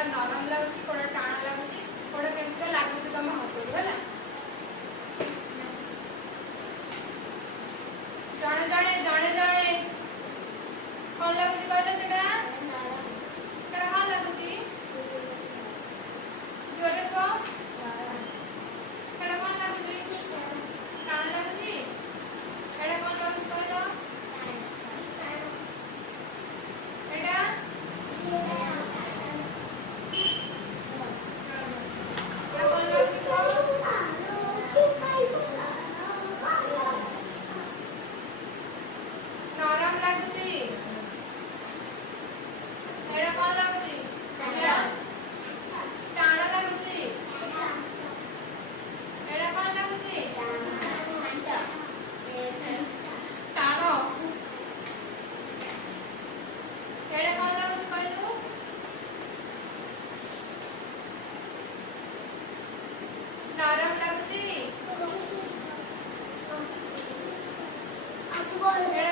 कोड़ा नरम लागुची कोड़ा टाणा लागुची कोड़ा केमते लागुची तम हाथ को हैला जाने जाने जाने जाने कौन लागुची कहले सेटा केड़ा कौन लागुची जोरे को केड़ा कौन लागुची टाणा लागुची केड़ा कौन लागुची कहलो एटा नरम लागुची एड़ा कौन लागुची टाणा लागुची एड़ा कौन लागुची टाणो एड़ा कौन लागुची कहलु नरम लागुची एड़ा